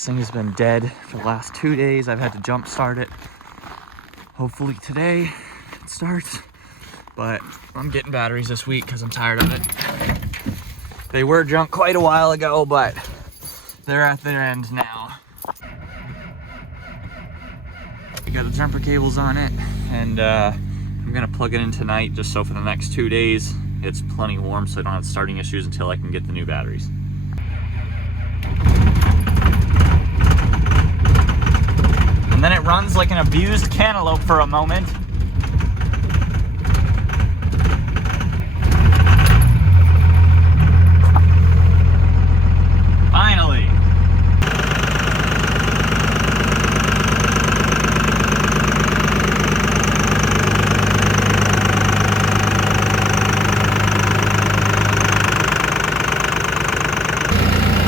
This thing has been dead for the last 2 days. I've had to jump start it. Hopefully today it starts, but I'm getting batteries this week because I'm tired of it. They were junk quite a while ago, but they're at their end now. We got the jumper cables on it, and I'm gonna plug it in tonight just so for the next 2 days it's plenty warm so I don't have starting issues until I can get the new batteries. And then it runs like an abused cantaloupe for a moment. Finally.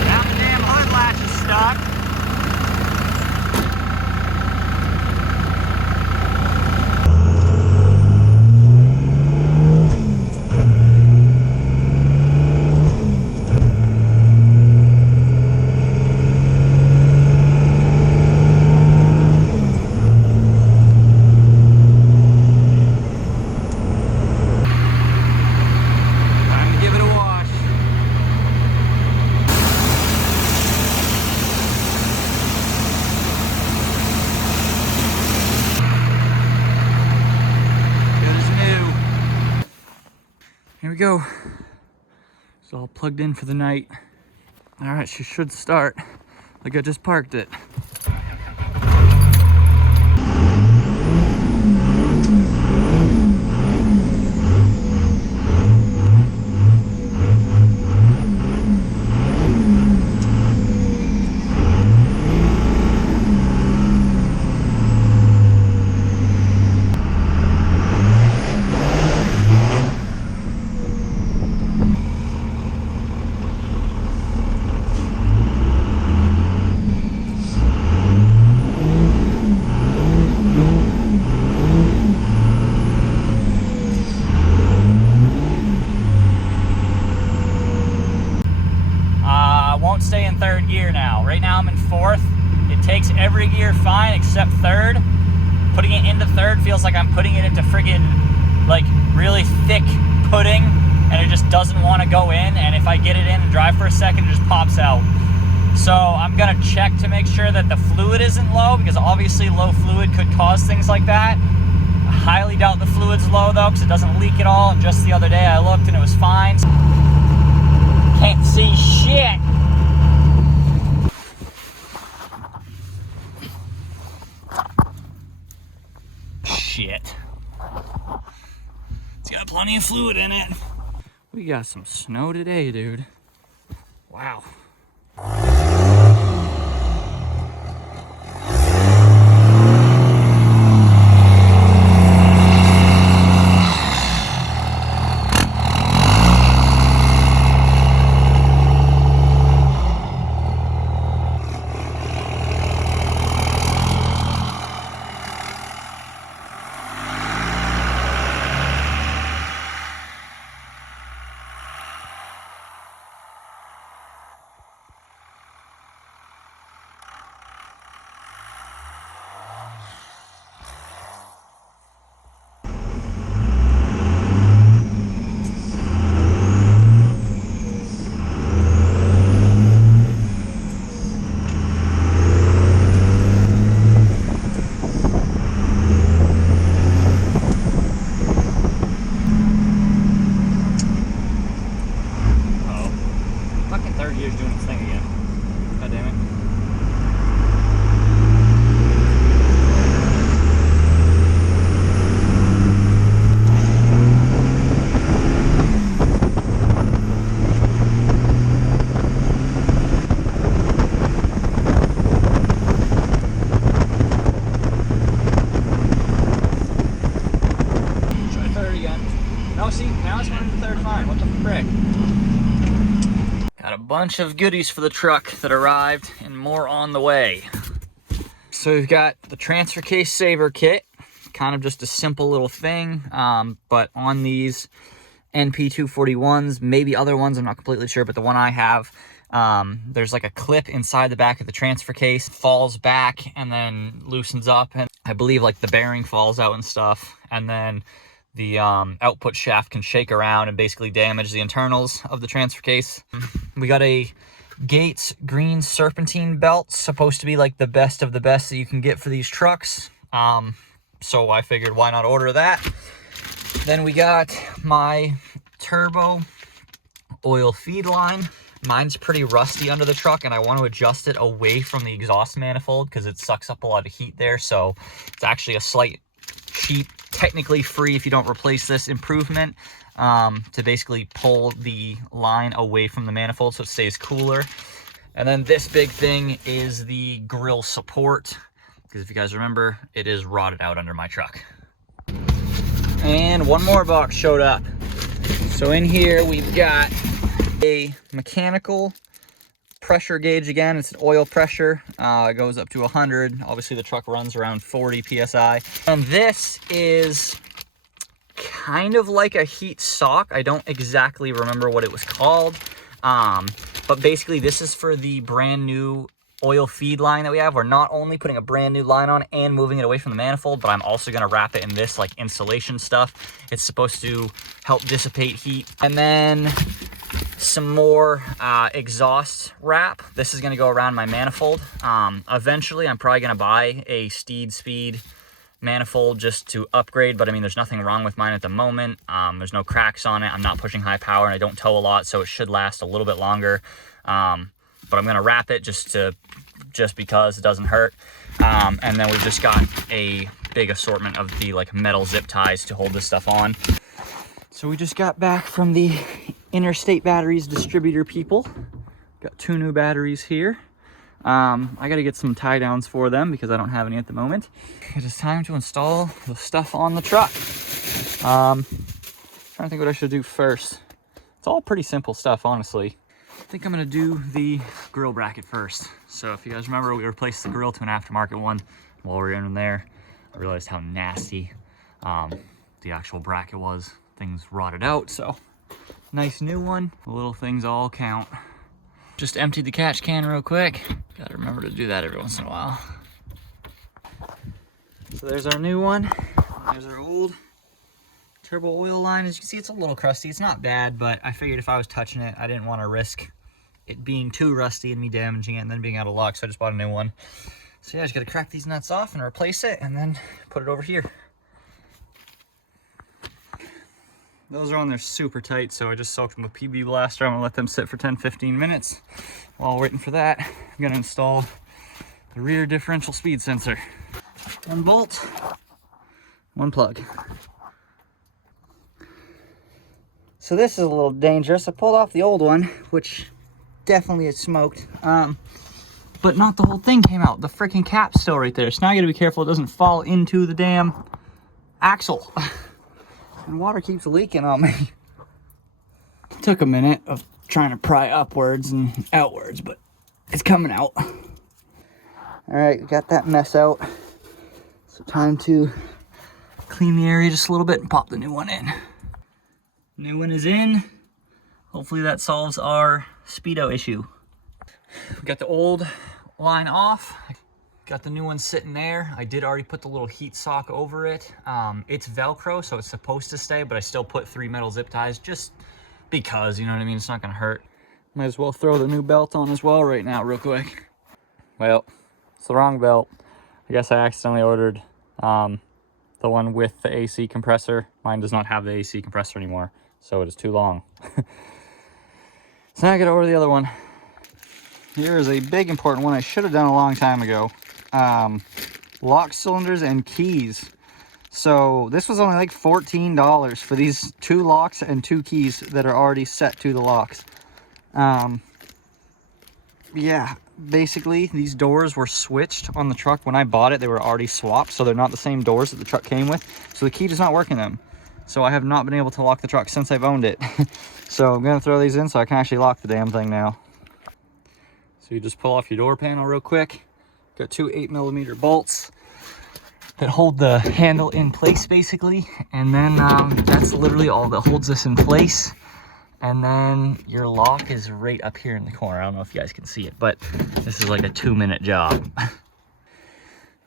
Goddamn hood latch is stuck. Here we go. It's all plugged in for the night. All right, she should start like I just parked it. Won't stay in third gear now. Right now I'm in fourth. It takes every gear fine except third. Putting it into third feels like I'm putting it into friggin' like really thick pudding, and it just doesn't want to go in, and if I get it in and drive for a second, it just pops out. So I'm gonna check to make sure that the fluid isn't low, because obviously low fluid could cause things like that. I highly doubt the fluid's low though, because it doesn't leak at all, and just the other day I looked and it was fine. Can't see shit. Shit. It's got plenty of fluid in it. We got some snow today, dude. Wow. Bunch of goodies for the truck that arrived and more on the way. So we've got the transfer case saver kit, kind of just a simple little thing, but on these NP241s, maybe other ones, I'm not completely sure, but the one I have, There's like a clip inside the back of the transfer case, falls back and then loosens up, and I believe like the bearing falls out and stuff, and then the output shaft can shake around and basically damage the internals of the transfer case. We got a Gates green serpentine belt, supposed to be like the best of the best that you can get for these trucks. So I figured why not order that. Then we got my turbo oil feed line. Mine's pretty rusty under the truck, and I want to adjust it away from the exhaust manifold because it sucks up a lot of heat there. So it's actually a slight, cheap, technically free if you don't replace this, improvement to basically pull the line away from the manifold so it stays cooler. And then this big thing is the grill support, because if you guys remember, it is rotted out under my truck. And one more box showed up. So in here we've got a mechanical pressure gauge. Again, it's an oil pressure. It goes up to 100. Obviously the truck runs around 40 psi. And this is kind of like a heat sock. I don't exactly remember what it was called. But basically this is for the brand new oil feed line that we have. We're not only putting a brand new line on and moving it away from the manifold, but I'm also going to wrap it in this like insulation stuff. It's supposed to help dissipate heat. And then some more exhaust wrap. This is going to go around my manifold. Eventually I'm probably going to buy a Steed Speed manifold just to upgrade, but I mean there's nothing wrong with mine at the moment. There's no cracks on it. I'm not pushing high power and I don't tow a lot, so it should last a little bit longer. But I'm going to wrap it just because it doesn't hurt. And then we've just got a big assortment of the like metal zip ties to hold this stuff on. So we just got back from the Interstate Batteries distributor people. Got 2 new batteries here. I got to get some tie downs for them because I don't have any at the moment. It is time to install the stuff on the truck. Trying to think what I should do first. It's all pretty simple stuff, honestly. I think I'm going to do the grill bracket first. So if you guys remember, we replaced the grill to an aftermarket one. While we were in there, I realized how nasty the actual bracket was. Things rotted out, so nice new one. The little things all count. Just emptied the catch can real quick. Gotta remember to do that every once in a while. So there's our new one. There's our old turbo oil line. As you can see, it's a little crusty. It's not bad, but I figured if I was touching it, I didn't want to risk it being too rusty and me damaging it and then being out of luck, so I just bought a new one. So yeah, I just gotta crack these nuts off and replace it and then put it over here. Those are on there super tight, so I just soaked them with PB Blaster. I'm gonna let them sit for 10-15 minutes. While waiting for that, I'm gonna install the rear differential speed sensor. 1 bolt, 1 plug. So this is a little dangerous. I pulled off the old one, which definitely is smoked, but not the whole thing came out. The freaking cap's still right there. So now I gotta be careful it doesn't fall into the damn axle. And water keeps leaking on me. Took a minute of trying to pry upwards and outwards, but it's coming out. All right, we got that mess out. So time to clean the area just a little bit and pop the new one in. New one is in. Hopefully that solves our speedo issue. We got the old line off. Got the new one sitting there. I did already put the little heat sock over it. It's Velcro, so it's supposed to stay, but I still put 3 metal zip ties just because, you know what I mean? It's not gonna hurt. Might as well throw the new belt on as well right now real quick. Well, it's the wrong belt. I guess I accidentally ordered the one with the AC compressor. Mine does not have the AC compressor anymore, so it is too long. So now I gotta order the other one. Here is a big important one I should have done a long time ago. Lock cylinders and keys. So this was only like $14 for these 2 locks and 2 keys that are already set to the locks. Yeah, basically these doors were switched on the truck. When I bought it, they were already swapped, so they're not the same doors that the truck came with. So the key does not work in them. So I have not been able to lock the truck since I've owned it. So I'm gonna throw these in so I can actually lock the damn thing now. So you just pull off your door panel real quick. Got 2 8mm bolts that hold the handle in place basically. And then that's literally all that holds this in place. And then your lock is right up here in the corner. I don't know if you guys can see it, but this is like a 2-minute job.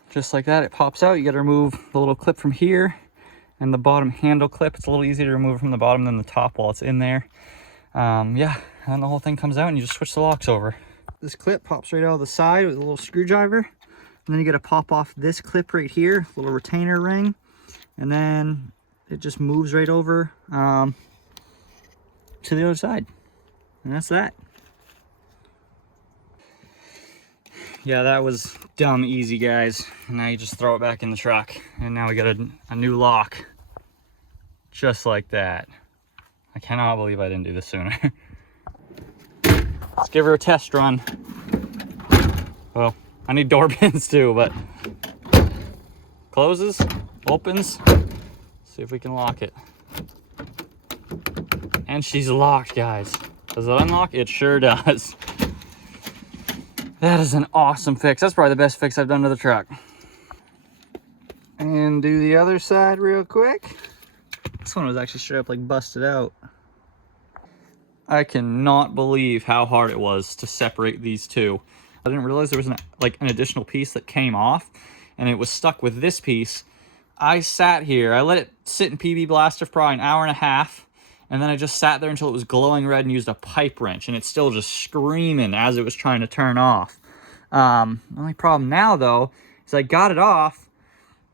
Just like that, it pops out. You got to remove the little clip from here and the bottom handle clip. It's a little easier to remove from the bottom than the top while it's in there. Yeah, and the whole thing comes out and you just switch the locks over. This clip pops right out of the side with a little screwdriver. And then you got to pop off this clip right here, little retainer ring. And then it just moves right over to the other side. And that's that. Yeah, that was dumb easy, guys. And now you just throw it back in the truck. And now we got a new lock. Just like that. I cannot believe I didn't do this sooner. Let's give her a test run. Well, I need door pins too, but closes, opens. See if we can lock it. And she's locked, guys. Does it unlock? It sure does. That is an awesome fix. That's probably the best fix I've done to the truck. And do the other side real quick. This one was actually straight up like busted out. I cannot believe how hard it was to separate these two. I didn't realize there was an additional piece that came off and it was stuck with this piece. I sat here, I let it sit in PB Blaster for probably an hour and a half, and then I just sat there until it was glowing red and used a pipe wrench, and it's still just screaming as it was trying to turn off. The only problem now, though, is I got it off,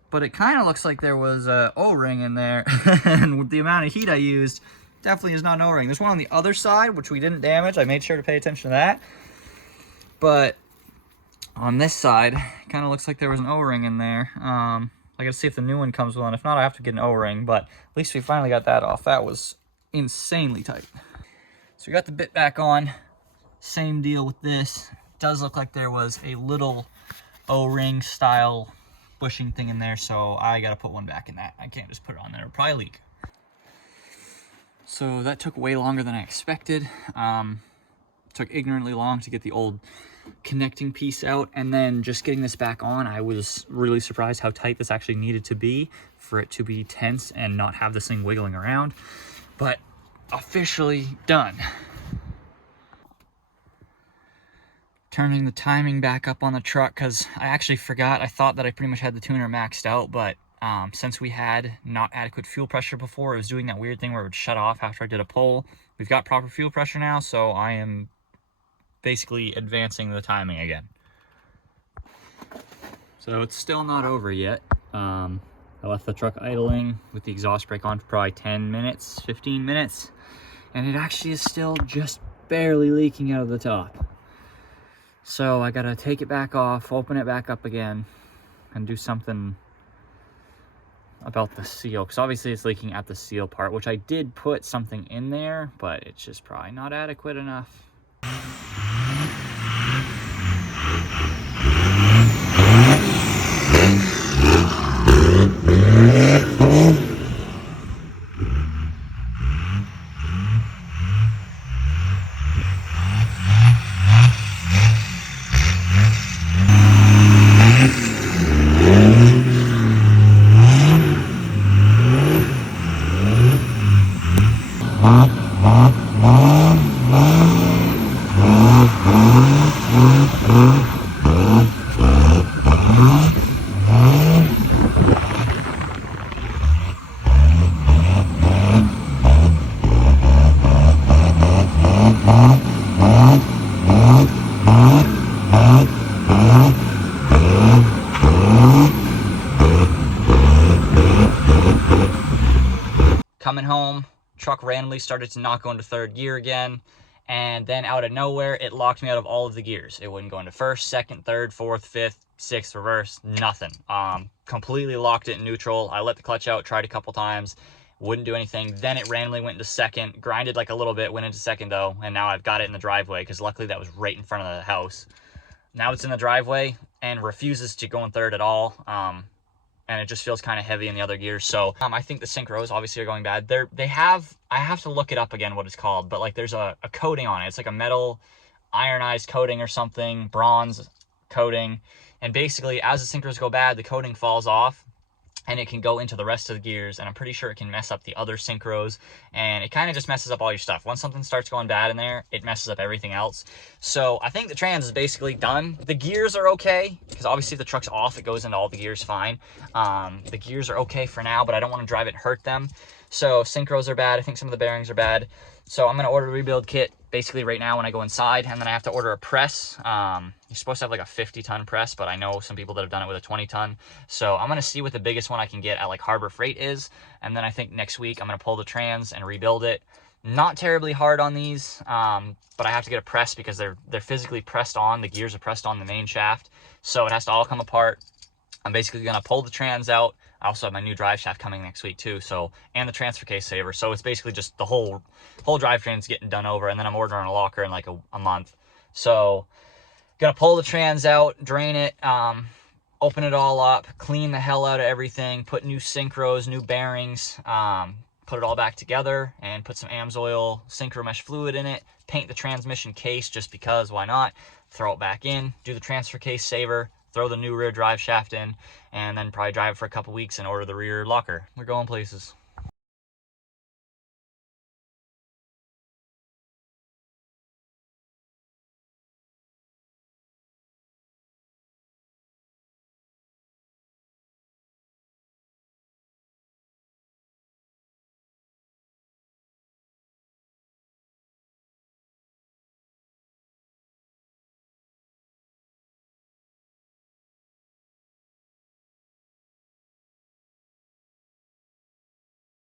but it kind of looks like there was a O-ring in there, and with the amount of heat I used, definitely is not an O-ring. There's one on the other side, which we didn't damage. I made sure to pay attention to that. But on this side, it kind of looks like there was an O-ring in there. I gotta see if the new one comes with one. If not, I have to get an O-ring, but at least we finally got that off. That was insanely tight. So we got the bit back on. Same deal with this. It does look like there was a little O-ring style bushing thing in there, so I gotta put one back in that. I can't just put it on there. It'll probably leak. So that took way longer than I expected. Took ignorantly long to get the old connecting piece out, and then just getting this back on, I was really surprised how tight this actually needed to be for it to be tense and not have this thing wiggling around. But officially done. Turning the timing back up on the truck because I actually forgot. I thought that I pretty much had the tuner maxed out, but since we had not adequate fuel pressure before, it was doing that weird thing where it would shut off after I did a pull. We've got proper fuel pressure now, so I am basically advancing the timing again. So it's still not over yet. I left the truck idling with the exhaust brake on for probably 10 minutes, 15 minutes, and it actually is still just barely leaking out of the top. So I gotta take it back off, open it back up again, and do something about the seal, because obviously it's leaking at the seal part, which I did put something in there, but it's just probably not adequate enough. Coming home, truck randomly started to not go into third gear again, and then out of nowhere, it locked me out of all of the gears. It wouldn't go into first, second, third, fourth, fifth, sixth, reverse, nothing. Completely locked it in neutral. I let the clutch out, tried a couple times, wouldn't do anything. Then it randomly went into second, grinded like a little bit, went into second though, and now I've got it in the driveway, because luckily that was right in front of the house. Now it's in the driveway and refuses to go in third at all. And it just feels kind of heavy in the other gears. So I think the synchros obviously are going bad. I have to look it up again what it's called, but like there's a coating on it. It's like a metal ironized coating or something, bronze coating. And basically as the synchros go bad, the coating falls off and it can go into the rest of the gears, and I'm pretty sure it can mess up the other synchros, and it kind of just messes up all your stuff. Once something starts going bad in there, it messes up everything else. So I think the trans is basically done. The gears are okay, because obviously if the truck's off, it goes into all the gears fine. The gears are okay for now, but I don't want to drive it, hurt them. So synchros are bad. I think some of the bearings are bad. So I'm going to order a rebuild kit basically right now when I go inside, and then I have to order a press. You're supposed to have like a 50-ton press, but I know some people that have done it with a 20-ton. So I'm going to see what the biggest one I can get at like Harbor Freight is, and then I think next week I'm going to pull the trans and rebuild it. Not terribly hard on these, but I have to get a press because they're physically pressed on. The gears are pressed on the main shaft, so it has to all come apart. I'm basically going to pull the trans out. I also have my new drive shaft coming next week too, so, and the transfer case saver. So it's basically just the whole drivetrain's getting done over, and then I'm ordering a locker in like a month. So gonna pull the trans out, drain it, open it all up, clean the hell out of everything, put new synchros, new bearings, put it all back together, and put some AMSOIL synchro mesh fluid in it, paint the transmission case just because, why not, throw it back in, do the transfer case saver, throw the new rear drive shaft in, and then probably drive it for a couple weeks and order the rear locker. We're going places.